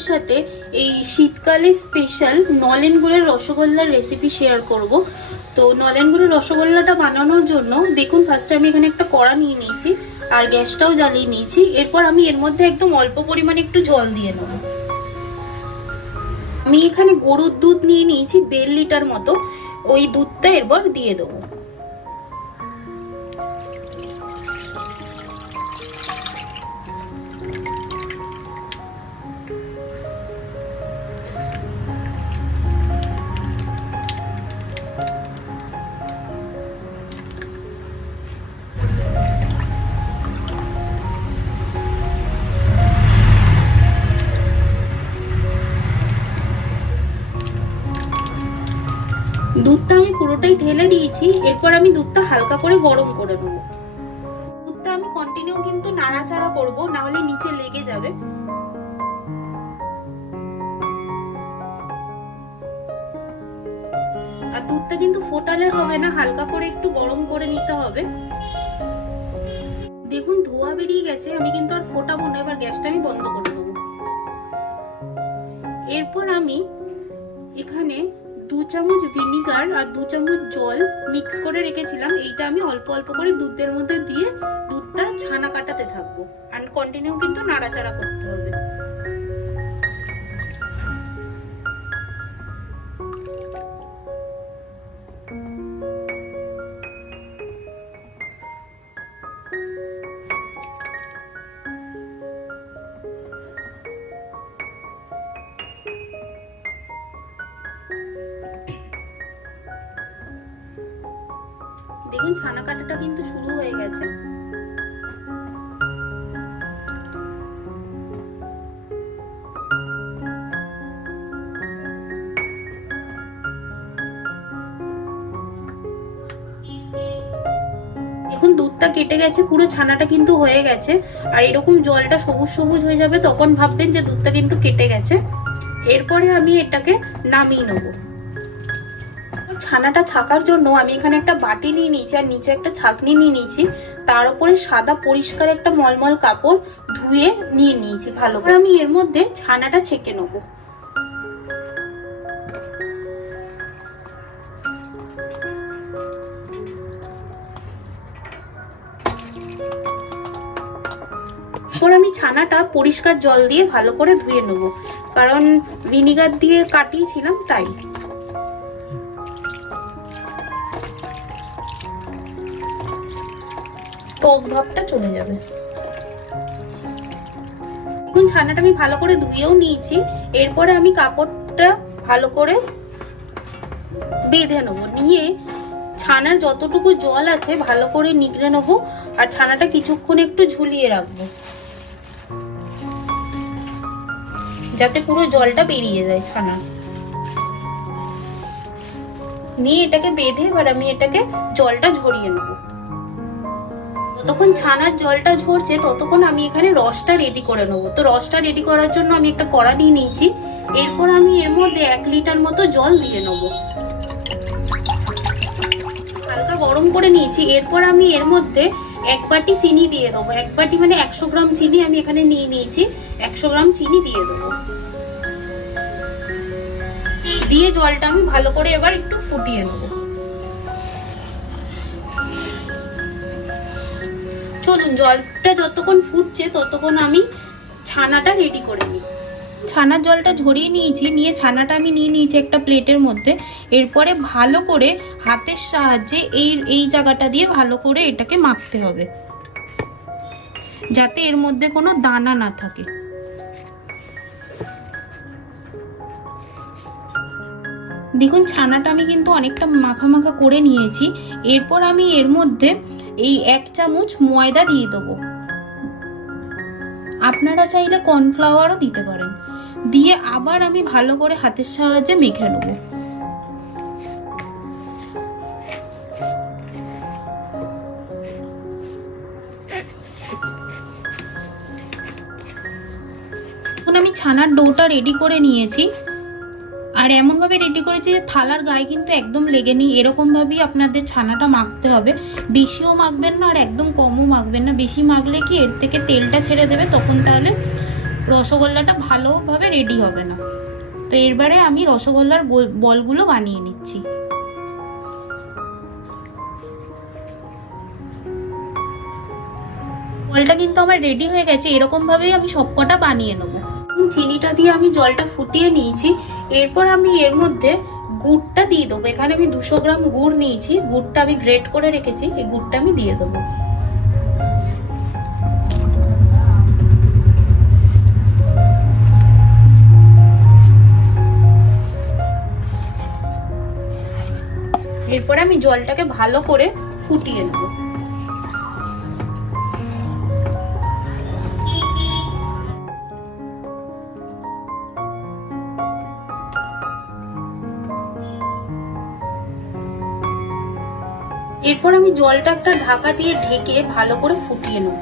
আপনাদের সাথে এই শীতকালে স্পেশাল নলেন গুড়ের রসগোল্লার রেসিপি শেয়ার করব। তো নলেন গুড়ের রসগোল্লাটা বানানোর জন্য দেখুন ফার্স্টে আমি এখানে একটা কড়া নিয়ে নিয়েছি আর গ্যাসটাও জ্বালিয়ে নিয়েছি। এরপর আমি এর মধ্যে একদম অল্প পরিমাণে একটু জল দিয়ে নেব। আমি এখানে গরুর দুধ নিয়ে নিয়েছি দেড় লিটার মতো। ওই দুধটা এরপর দিয়ে দেবো। দুধটা আমি পুরোটাই ঢেলে দিয়েছি, এরপর আমি দুধটা হালকা করে গরম করে নেব। দুধটা আমি কন্টিনিউ কিন্তু নাড়াচাড়া করব না হলে নিচে লেগে যাবে। আর দুধটা কিন্তু ফোটালে হবে না, হালকা করে একটু গরম করে নিতে হবে। দেখুন, ধোয়া বেরিয়ে গেছে, আমি কিন্তু আর ফোটাবো না, এবার গ্যাসটা আমি বন্ধ করে দেবো। এরপর আমি এখানে দু চামচ ভিনিগার আর দু চামচ জল মিক্স করে রেখেছিলাম। এইটা আমি অল্প অল্প করে দুধের মধ্যে দিয়ে দুধটা ছানা কাটাতে থাকব। আর কন্টিনিউ কিন্তু নাড়াচাড়া করতে হবে। দেখুন ছানা কাটাটা কিন্তু শুরু হয়ে গেছে। এখন দুধটা কেটে গেছে, পুরো ছানাটা কিন্তু হয়ে গেছে। আর এরকম জলটা সবুজ সবুজ হয়ে যাবে, তখন ভাববেন যে দুধটা কিন্তু কেটে গেছে। এরপরে আমি এটাকে নামিয়ে নেব। ছানাটা ছাকার জন্য আমি এখানে একটা বাটি নিয়ে নিয়েছি, আর নিচে একটা ছাকনি নিয়ে নিয়েছি। তার উপরে সাদা পরিষ্কার একটা মলমল কাপড় ধুয়ে নিয়ে নিয়েছি ভালো করে। আমি এর মধ্যে ছানাটা ছেঁকে নেব। এরপর আমি ছানাটা পরিষ্কার জল দিয়ে ভালো করে ধুয়ে নেব। কারণ ভিনিগার দিয়ে কাটিয়েছিলাম, তাই। টক ভাবটা চলে যাবে। এখন ছানাটা আমি ভালো করে ধুয়েও নিয়েছি। এরপরে আমি কাপড়টা ভালো করে বেঁধে নেব। নিয়ে ছানার যতটুকু জল আছে ভালো করে নিগড়ে নেব আর ছানাটা কিছুক্ষণ একটু ঝুলিয়ে রাখব। যাতে পুরো জলটা বেরিয়ে যায় ছানা। নিয়ে এটাকে বেঁধে এবার আমি এটাকে জলটা ঝরিয়ে নেব। যতক্ষণ ছানার জলটা ঝরছে, ততক্ষণ আমি এখানে রসটা রেডি করে নেব। তো রসটা রেডি করার জন্য আমি একটা কড়া নিয়ে নিয়েছি। এরপর আমি এর মধ্যে এক লিটার মতো জল দিয়ে নেব। হালকা গরম করে নিয়েছি। এরপর আমি এর মধ্যে এক বাটি চিনি দিয়ে দেবো। এক বাটি মানে একশো গ্রাম চিনি আমি এখানে নিয়ে নিয়েছি। একশো গ্রাম চিনি দিয়ে দেবো। দিয়ে জলটা আমি ভালো করে এবার একটু ফুটিয়ে নেব। চলুন জলটা যতক্ষণ ফুটছে, ততক্ষণ আমি ছানাটা রেডি করে নিই। ছানার জলটা ঝরিয়ে নিয়েছি, নিয়ে ছানাটা আমি নিয়ে নিয়েছি একটা প্লেটের মধ্যে। এরপরে ভালো করে হাতের সাহায্যে এই এই জায়গাটা দিয়ে ভালো করে এটাকে মাখতে হবে। যাতে এর মধ্যে কোনো দানা না থাকে। দেখুন, ছানাটা আমি কিন্তু অনেকটা মাখা মাখা করে নিয়েছি। এরপর আমি এর মধ্যে এই এক চামচ ময়দা দিয়ে দেবো। আপনারা চাইলে কর্নফ্লাওয়ারও দিতে পারেন। দিয়ে আবার আমি ভালো করে হাতের সাহায্যে মেখে নেব। আমি ছানার ডোটা রেডি করে নিয়েছি। আর এমনভাবে রেডি করেছি যে থালার গায়ে কিন্তু একদম লেগে নেই। এরকমভাবেই আপনাদের ছানাটা মাখতে হবে। বেশিও মাখবেন না আর একদম কমও মাখবেন না। বেশি মাখলে কি এর থেকে তেলটা ছেড়ে দেবে, তখন তাহলে রসগোল্লাটা ভালোভাবে রেডি হবে না। তো এরবারে আমি রসগোল্লার গোল- বলগুলো বানিয়ে নিচ্ছি। বলটা কিন্তু আমার রেডি হয়ে গেছে এরকম ভাবেই আমি সবকটা বানিয়ে নেব। চিনিটা দিয়ে আমি জলটা ফুটিয়ে নিয়েছি। এরপর আমি এর মধ্যে গুড়টা দিয়ে দেবো। এখানে আমি দুশো গ্রাম গুড় নিয়েছি। গুড়টা আমি গ্রেট করে রেখেছি। এই গুড়টা আমি দিয়ে দেবো। এরপরে আমি জলটাকে ভালো করে ফুটিয়ে নেব। এরপর আমি জলটা একটা ঢাকা দিয়ে ঢেকে ভালো করে ফুটিয়ে নেব।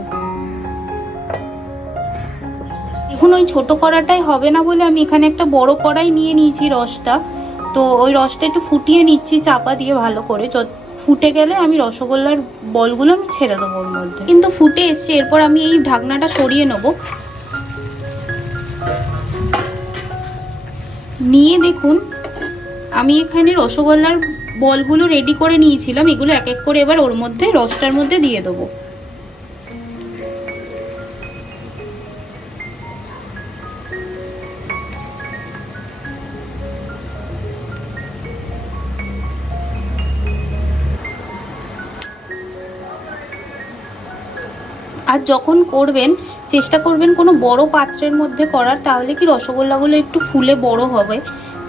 দেখুন, ওই ছোট কড়াটাই হবে না বলে আমি এখানে একটা বড় কড়াই নিয়ে নিয়েছি রসটা। তো ওই রসটা একটু ফুটিয়ে নিচ্ছি, চাপা দিয়ে ভালো করে। ফুটে গেলে আমি রসগোল্লার বলগুলো আমি ছেড়ে দেবো ওর মধ্যে। কিন্তু ফুটে এসছে, এরপর আমি এই ঢাকনাটা সরিয়ে নেব। নিয়ে দেখুন, আমি এখানে রসগোল্লার বলগুলো রেডি করে নিয়েছিলাম, এগুলো এক এক করে এবার ওর মধ্যে, রসটার মধ্যে দিয়ে দেবো। আর যখন করবেন, চেষ্টা করবেন কোনো বড় পাত্রের মধ্যে করার, তাহলে কি রসগোল্লাগুলো একটু ফুলে বড় হবে।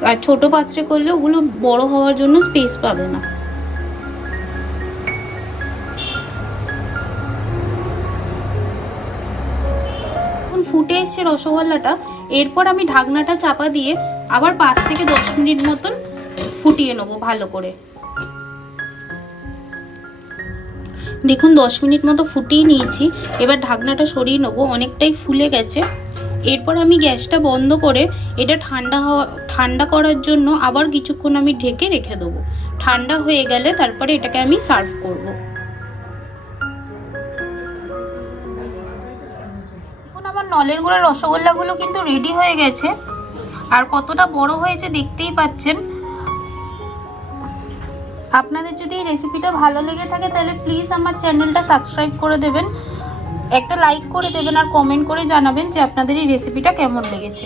আর ছোট পাত্রে করলে ওগুলো বড় হওয়ার জন্য স্পেস পাবে না। ফুটে এসছে রসগোল্লাটা, এরপর আমি ঢাকনাটা চাপা দিয়ে আবার পাঁচ থেকে দশ মিনিট মতন ফুটিয়ে নেব ভালো করে। দেখুন দশ মিনিট মতো ফুটিয়ে নিয়েছি, এবার ঢাকনাটা সরিয়ে নেব, অনেকটাই ফুলে গেছে। এরপর আমি গ্যাসটা বন্ধ করে এটা ঠান্ডা হওয়া, ঠান্ডা করার জন্য আবার কিছুক্ষণ আমি ঢেকে রেখে দেবো। ঠান্ডা হয়ে গেলে তারপরে এটাকে আমি সার্ভ করব। এখন আমার নলের গুঁড়া রসগোল্লাগুলো কিন্তু রেডি হয়ে গেছে। আর কতটা বড় হয়েছে দেখতেই পাচ্ছেন। আপনাদের যদি এই রেসিপিটা ভালো লেগে থাকে, তাহলে প্লিজ আমার চ্যানেলটা সাবস্ক্রাইব করে দেবেন। একটা লাইক করে দেবেন আর কমেন্ট করে জানাবেন যে আপনাদের এই রেসিপিটা কেমন লেগেছে।